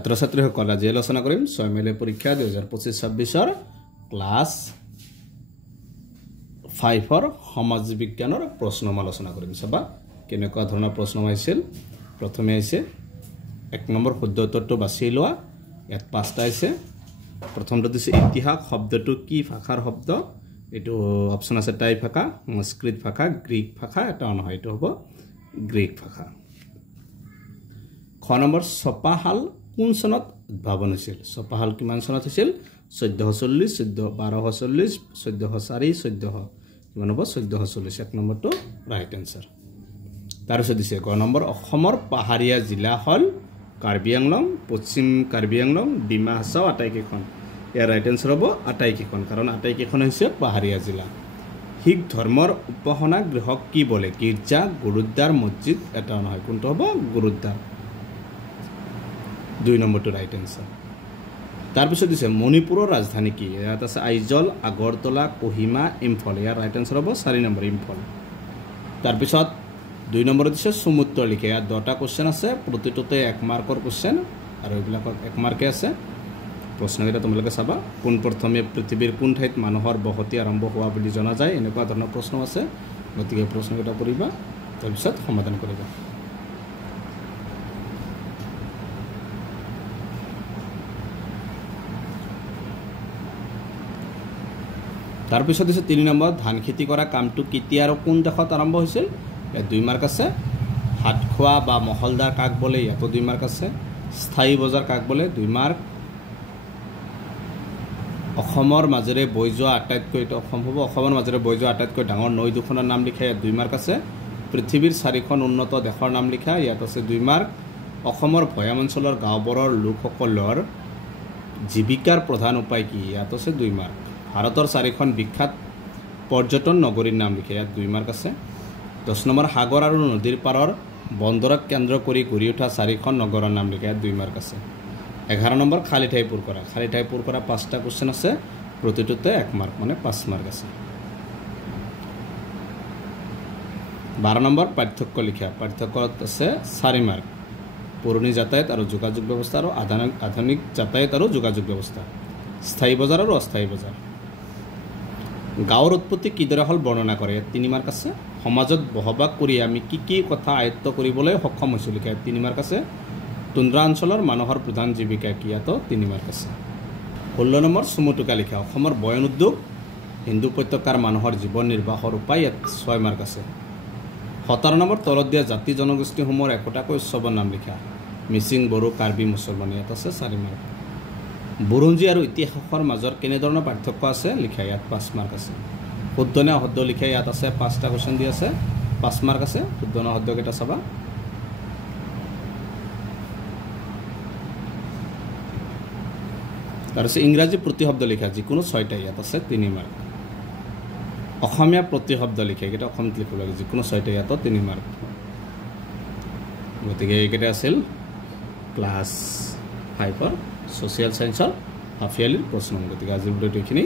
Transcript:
ছাত্ৰ-ছাত্ৰীসকল আজি আলোচনা কৰিম 6 মেলে পৰীক্ষা 2025-26 ক্লাছ 5 সমাজ বিজ্ঞানৰ প্ৰশ্ন আলোচনা কৰিম সবা কেনেকুৱা ধৰণৰ প্ৰশ্ন আহিছিল প্ৰথমে আহিছে 1 নম্বৰ শুদ্ধ উত্তৰটো বাছি লোৱা ইয়াত পাঁচটা আছে প্ৰথমটো দিছে ইতিহাস শব্দটো কি ভাষাৰ শব্দ এটো অপচন আছে টাই ভাষা সংস্কৃত ভাষা গ্ৰীক ভাষা এটা নহয় এটো হ'ব গ্ৰীক ভাষা খ নম্বৰ ছপাহাল কোন সনত উদ্ভাৱন হৈছিল ছপাহাল কিমান সনত হৈছিল 1440 1240 1404 1400 কিমান হ'ব 1440 এক নম্বৰটো ৰাইট আনসাৰ তাৰ পিছত দিছে গ নম্বৰ অসমৰ পাহাৰীয়া জিলা হল কাৰ্বি আংলং পশ্চিম কাৰ্বি আংলং ডিমা হাছাও আটাইকেইখন ইয়াৰ ৰাইট আনসাৰ হ'ব আটাইকেইখন কাৰণ আটাইকেইখন হৈছে পাহাৰীয়া জিলা শিখ ধৰ্মৰ উপাসনা গৃহক কি বলে গীৰ্জা গুৰুদ্বাৰ মছজিদ এটা নহয় কোনটো হ'ব গুৰুদ্বাৰ 2 নম্বৰটো ৰাইট আনসাৰ তাৰ পিছত দিছে মণিপুৰৰ ৰাজধানী কি ইয়াত আছে আইজল আগৰতলা কোহিমা ইম্ফল ইয়াৰ ৰাইট আনসাৰ হ'ব 4 নম্বৰ ইম্ফল তাৰ পিছত 2 নম্বৰত দিছে সমুদ্ৰ লিখে ইয়াত 10টা কোশ্চেন আছে প্ৰতিটোতে 1 মাৰ্কৰ কোশ্চেন আৰু এইবিলাকত 1 মাৰ্কে আছে প্ৰশ্নকেইটা তোমালোকে চাবা কোন প্ৰথমে পৃথিৱীৰ কোন ঠাইত মানুহৰ বসতি আৰম্ভ হোৱা বুলি জনা যায় এনেকুৱা ধৰণৰ প্ৰশ্ন আছে গতিকে প্ৰশ্নকেইটা পঢ়িবা তাৰ পিছত সমাধান কৰিবা তাৰ পিছত দিছে 3 নম্বৰ ধান খেতি কৰা কামটো কেতিয়া আৰু কোন দেশত আৰম্ভ হৈছিল ইয়াত 2 মাৰ্ক আছে হাতখোৱা বা মহলদাৰ কাক বলে ইয়াতো 2 মাৰ্ক আছে স্থায়ী বজাৰ কাক বলে 2 মাৰ্ক অসমৰ মাজেৰে বৈ যোৱা আটাইতকৈ এটা অসম হ'ব অসমৰ মাজেৰে বৈ যোৱা আটাইতকৈ ডাঙৰ নৈ দুখনৰ নাম লিখা ইয়াত 2 মাৰ্ক আছে পৃথিৱীৰ 4খন উন্নত দেশৰ নাম লিখা ইয়াত আছে 2 মাৰ্ক অসমৰ ভৈয়াম অঞ্চলৰ গাঁওবোৰৰ লোকসকলৰ জীৱিকাৰ প্ৰধান উপায় কি ইয়াত আছে 2 মাৰ্ক ভাৰতৰ 4খন বিখ্যাত পৰ্যটন নগৰীৰ নাম লিখে ইয়াত 2 মাৰ্ক আছে 10 নম্বৰ সাগৰ আৰু নদীৰ পাৰৰ বন্দৰক কেন্দ্ৰ কৰি গঢ়ি উঠা 4খন নগৰৰ নাম লিখে ইয়াত 2 মাৰ্ক আছে 11 নম্বৰ খালি ঠাই পূৰ কৰা 5টা কোশ্চেন আছে প্ৰতিটোতে 1 মাৰ্ক মানে 5 মাৰ্ক আছে 12 নম্বৰ পাৰ্থক্য লিখা পাৰ্থক্যত আছে 4 মাৰ্ক পুৰণি যাতায়াত আৰু যোগাযোগ ব্যৱস্থা আৰু আধুনিক যাতায়াত আৰু যোগাযোগ ব্যৱস্থা স্থায়ী বজাৰ আৰু অস্থায়ী বজাৰ গাঁৱৰ উৎপত্তি কিদৰে হল বৰ্ণনা কৰে 3 মাৰ্ক আছে সমাজত বহবাস কৰি আমি কি কথা আয়ত্ত কৰিবলৈ সক্ষম হৈছো লিখা 3 মাৰ্ক আছে তুন্দ্ৰা অঞ্চলৰ মানুহৰ প্ৰধান জীৱিকা কি ইয়াতো 3 মাৰ্ক আছে 16 নম্বৰ চমুটুকা লিখা অসমৰ বয়ন উদ্যোগ হিন্দু উপত্যকাৰ মানুহৰ জীৱন নিৰ্বাহৰ উপায় ইয়াত 6 মাৰ্ক আছে 17 নম্বৰ তলত দিয়া জাতি জনগোষ্ঠীসমূহৰ একোটাকৈ উৎসৱৰ নাম লিখা মিচিং বড়ো কাৰ্বি মুছলমান ইয়াত আছে 4 মাৰ্ক বুৰঞ্জী আৰু ইতিহাসৰ মাজৰ কেনে ধৰণৰ পাৰ্থক্য আছে লিখা ইয়াত 5 মাৰ্ক আছে শুদ্ধ নে অশুদ্ধ লিখা ইয়াত আছে 5টা কোশ্চেন দি আছে 5 মাৰ্ক আছে শুদ্ধ নে অশুদ্ধ কেইটা চাবা তাৰ আছে ইংৰাজী প্ৰতিশব্দ লিখা যিকোনো 6টা ইয়াত আছে 3 মাৰ্ক অসমীয়া প্ৰতিশব্দ লিখা এটা অসমত লিখিব লাগে যিকোনো 6টা ইয়াত 3 মাৰ্ক গতিকে এইকেইটা আছিল ক্লাছ 5 ছচিয়েল সায়েন্সৰ হাফ ইয়াৰলি প্ৰশ্ন গতিকে আজিৰ ভিডিঅ'টো এইখিনি